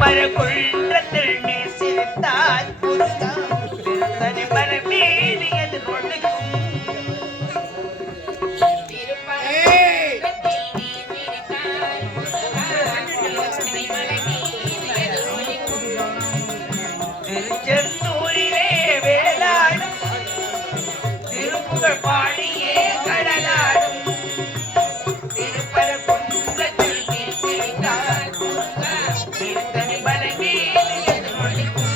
திருப்பரங்குன்றத்தில் நீ சிரித்தால் திருத்தணி மலை மீது எதிரொலிக்கும் திருச்செந்தூரிலே வேளாடும் திருப்புகழ் பாடியே கடலாடும் திருப்பரங்குன்றத்தில் நீ சிரித்தால் திருத்தணி மலை மீது எதிரொலிக்கும்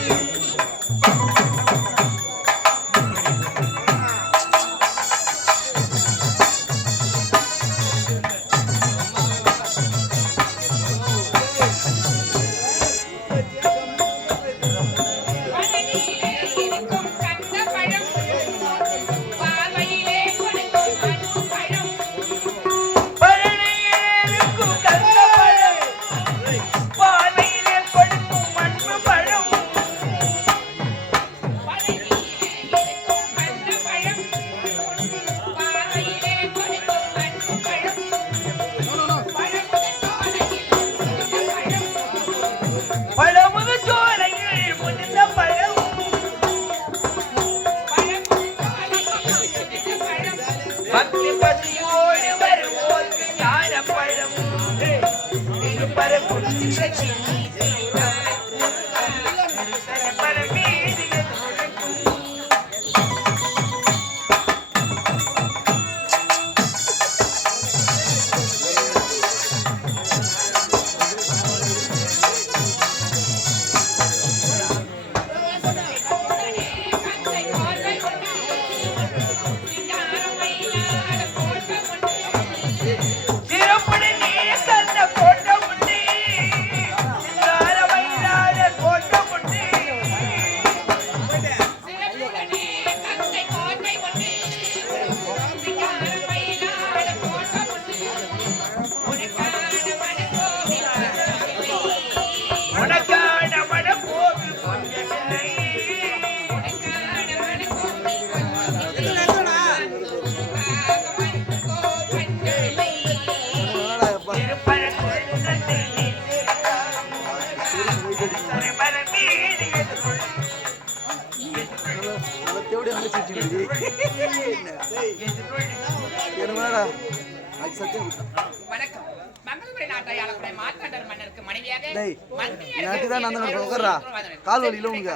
வணக்கம். மங்களபுரி நாட்டை ஆளக்கூடிய மார்த்தாண்டர் மன்னருக்கு மனைவியாக கால் வலியில உனக்கு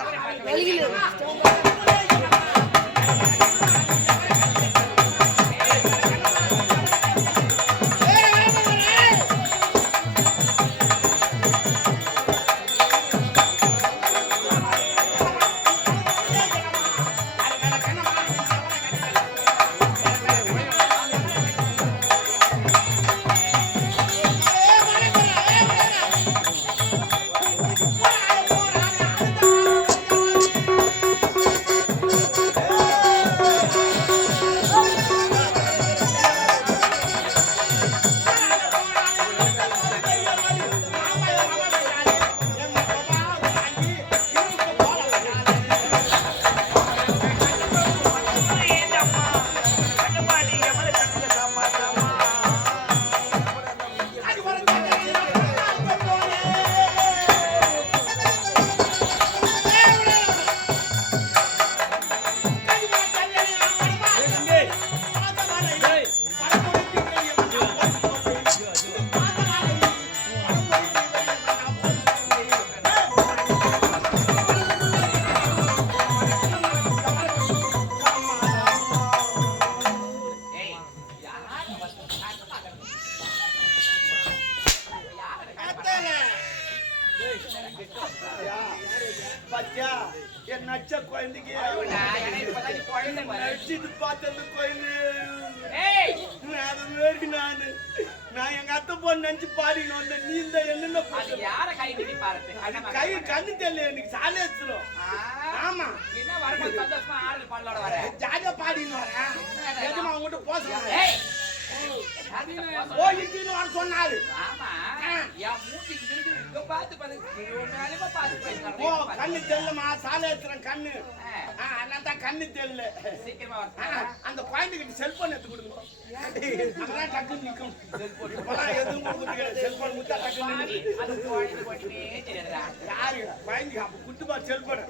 பாத்தியா என் நச்ச குழந்தைக்கு நடிச்சிட்டு பார்த்தது குழந்தை நான் எங்க அத்தை போன் நினைச்சு பாடினோம் அந்த நீ இந்த என்னென்ன கை கண்ணு தெரியல எனக்கு சாலை வச்சிரும். ஆமா ஜாலியா பாடினு வரேன் அவங்ககிட்ட போச போயிட்டு சொன்னாரு. அங்க பாத்து பாத்து ஓ கண்ணு தெரியலமா சாலேத்திரம் கண்ணு அதான் கண்ணு தெரியல சீக்கிரமா அந்த குழந்தைகிட்ட செல்போன் எடுத்து கொடுங்க அதான் டக்குன்னு நிக்கும் இப்பெல்லாம் எதுவும் கொடுக்குறது செல்போன் முத்தா டக்குன்னு அது குழந்தை போட்டுனே தெரியாதா யாரு குழந்தை அப்ப குட்டுப்பா செல்போன்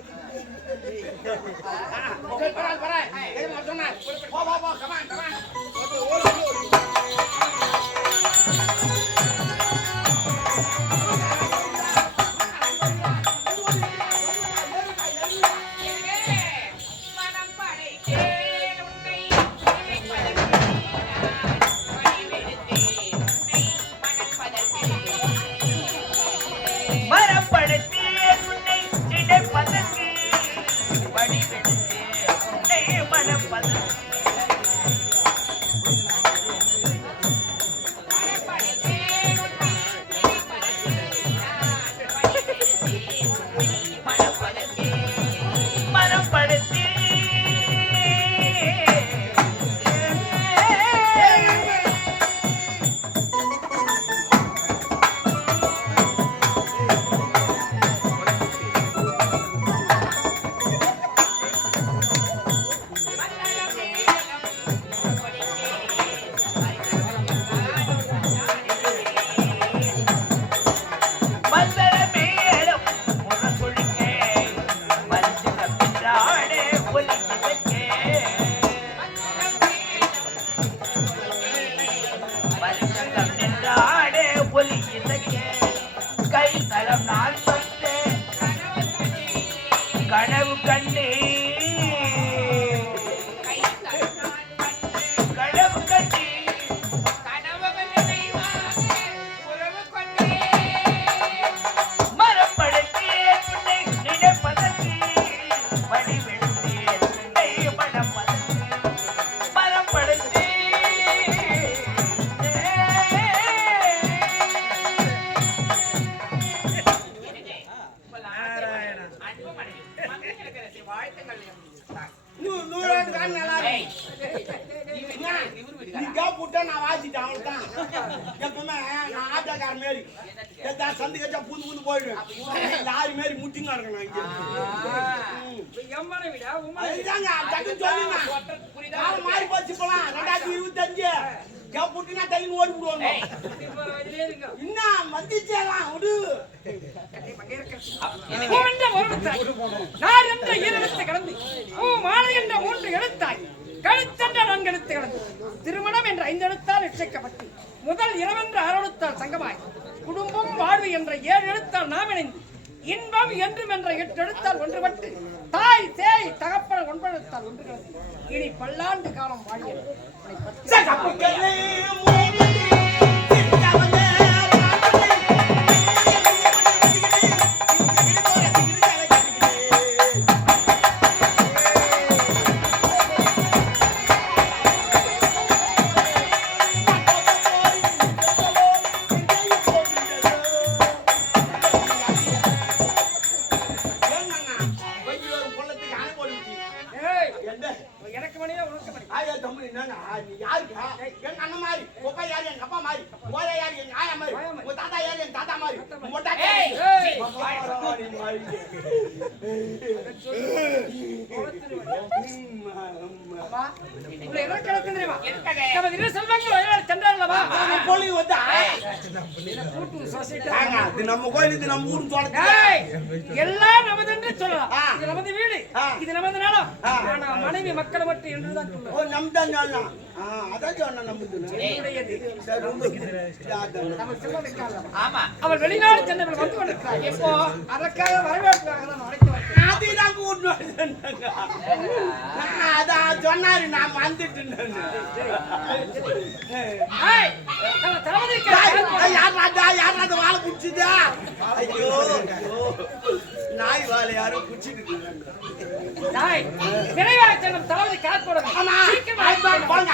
கனவு கண்ணே கனவு கண்ணே மரப்படத்தே உன்னை நினைப்பதற்கு வடிவெடுத்தே உன்னை மனப்பதற்கு மரப்படத்தே நான் வாசிட்டேன் அவள்தான் எப்பவுமே நான் ஆட்டோக்கார மாரி சந்து கச்சா பூந்து போயிடுவேன் லாரி மாரி முட்டிங்க இருக்கணும் மாறி போச்சு போலாம் 2025 புட்டினா தள்ளி ஓடி விடுவாங்க இன்னும் மந்திச்சேலாம் விடு திருமணம் என்ற 5 எழுத்தால் இசைக்கப்பட்டு முதல் இரவென்ற 6 எழுத்தால் சங்கமாய் குடும்பம் வாழ்வு என்ற 7 எழுத்தால் நாம் இணைந்து இன்பம் என்றும் என்ற 8 எழுத்தால் ஒன்றுபட்டு தாய் சேய் தகப்பன் 9 எழுத்தால் ஒன்று கலந்து இனி பல்லாண்டு காலம் வாழியது. எனக்கு மணியா உனக்கு மணி யாருக்கா எங்க அண்ணன் மாதிரி கொப்பா யாரு எங்க அப்பா மாதிரி ஓயா யாரு எங்க ஆயா மாதிரி உங்க தாத்தா யாரு எங்க தாத்தா மாதிரி மொட்டா நம்ம கோயிலுக்கு நம்ம ஊரு எல்லாம் நமது சொல்லலாம். இது நமது வீடு, இது நமது நிலம். ஆனா மனைவி மக்களை மட்டும் என்றுதான் சொல்லுவோம். நம்தான் சொல்லலாம். அவர் வெளிநாடு சென்றவர்கள் வந்து கொண்டிருக்கிறார். இப்போ அதற்காக வரவேற்பாக அதான் சொன்னாரு நான் வந்துட்டு யாராவது வாழை குடிச்சுதா நாய் வாழை யாரும் குடிச்சிட்டு விரைவாக செல்லும் தளபதி காட்போட போங்க